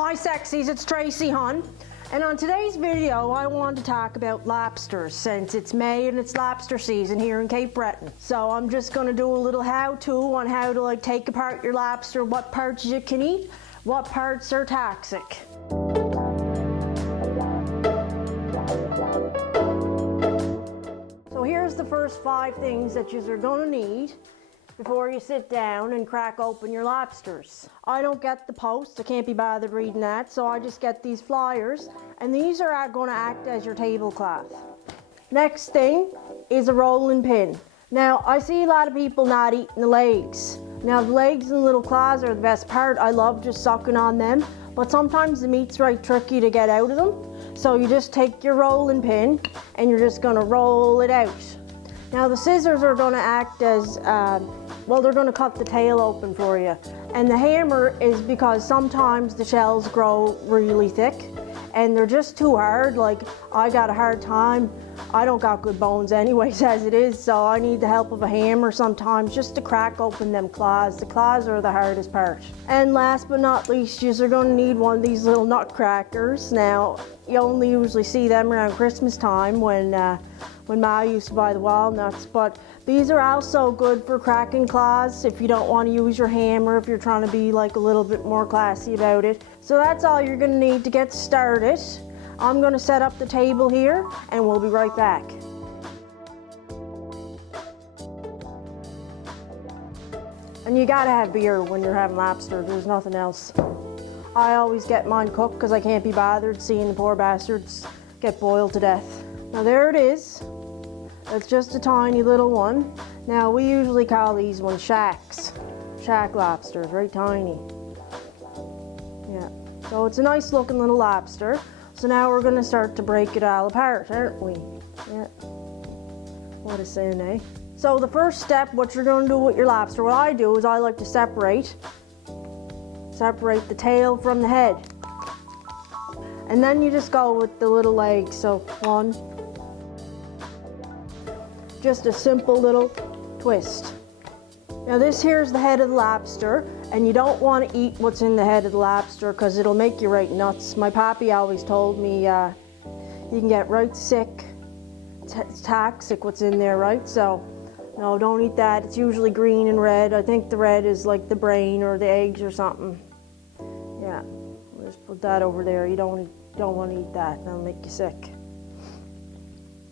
Hi sexies, it's Tracy, hon. And on today's video, I want to talk about lobsters since it's May and it's lobster season here in Cape Breton. So I'm just gonna do a little how-to on how to take apart your lobster, what parts you can eat, what parts are toxic. So here's the first 5 things that you are gonna need before you sit down and crack open your lobsters. I don't get the post, I can't be bothered reading that, so I just get these flyers, and these are going to act as your tablecloth. Next thing is a rolling pin. Now, I see a lot of people not eating the legs. Now, the legs and little claws are the best part. I love just sucking on them, but sometimes the meat's right tricky to get out of them. So you just take your rolling pin and you're just gonna roll it out. Now, the scissors are gonna act as well, they're going to cut the tail open for you. And the hammer is because sometimes the shells grow really thick and they're just too hard. Like, I got a hard time. I don't got good bones anyways as it is, so I need the help of a hammer sometimes just to crack open them claws. The claws are the hardest part. And last but not least, you're going to need one of these little nutcrackers. Now, you only usually see them around Christmas time when Ma used to buy the walnuts, but these are also good for cracking claws if you don't want to use your hammer, if you're trying to be a little bit more classy about it. So that's all you're going to need to get started. I'm going to set up the table here and we'll be right back. And you gotta have beer when you're having lobster, there's nothing else. I always get mine cooked because I can't be bothered seeing the poor bastards get boiled to death. Now there it is. It's just a tiny little one. Now we usually call these ones shacks. Shack lobsters, very tiny. Yeah, so it's a nice looking little lobster. So now we're gonna start to break it all apart, aren't we? Yeah, what a sin, eh? So the first step, what you're gonna do with your lobster, what I do is I like to separate the tail from the head. And then you just go with the little legs, so one. Just a simple little twist. Now this here's the head of the lobster, and you don't want to eat what's in the head of the lobster because it'll make you right nuts. My papi always told me you can get right sick. It's toxic what's in there, right? So no, don't eat that. It's usually green and red. I think the red is like the brain or the eggs or something. Yeah, just put that over there. You don't want to eat that. That'll make you sick.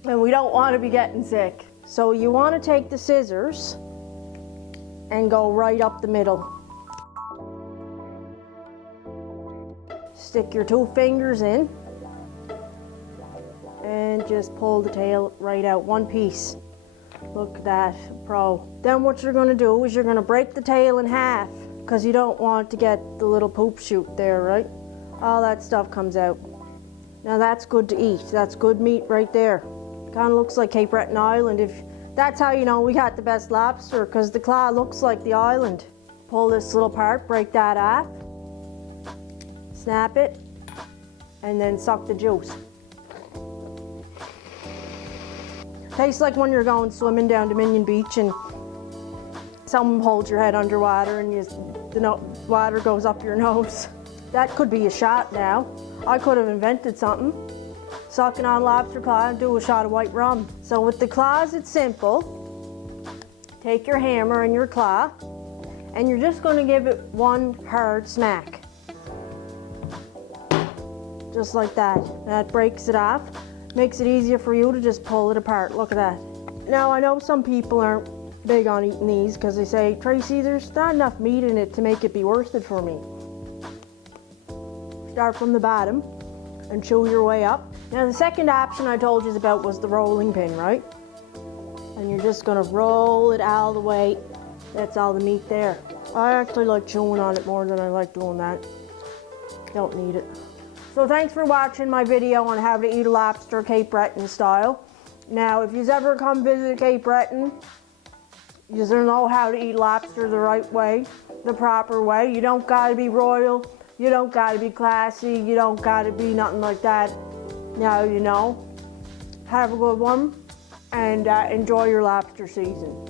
And we don't want to be getting sick. So you want to take the scissors and go right up the middle. Stick your 2 fingers in and just pull the tail right out, one piece. Look at that, pro. Then what you're going to do is you're going to break the tail in half because you don't want to get the little poop chute there, right? All that stuff comes out. Now that's good to eat. That's good meat right there. Kind of looks like Cape Breton Island. If that's how you know we got the best lobster, because the claw looks like the island. Pull this little part, break that off, snap it, and then suck the juice. Tastes like when you're going swimming down Dominion Beach and someone holds your head underwater and the water goes up your nose. That could be a shot now. I could have invented something. Sucking on lobster claw and do a shot of white rum. So with the claws, it's simple. Take your hammer and your claw, and you're just going to give it one hard smack. Just like that. That breaks it off. Makes it easier for you to just pull it apart. Look at that. Now, I know some people aren't big on eating these because they say, Tracy, there's not enough meat in it to make it be worth it for me. Start from the bottom and chew your way up. Now the second option I told you about was the rolling pin, right? And you're just gonna roll it all the way. That's all the meat there. I actually like chewing on it more than I like doing that. Don't need it. So thanks for watching my video on how to eat a lobster Cape Breton style. Now if you've ever come visit Cape Breton, you know how to eat lobster the right way, the proper way. You don't gotta be royal. You don't gotta be classy. You don't gotta be nothing like that. Now you know. Have a good one and enjoy your lobster season.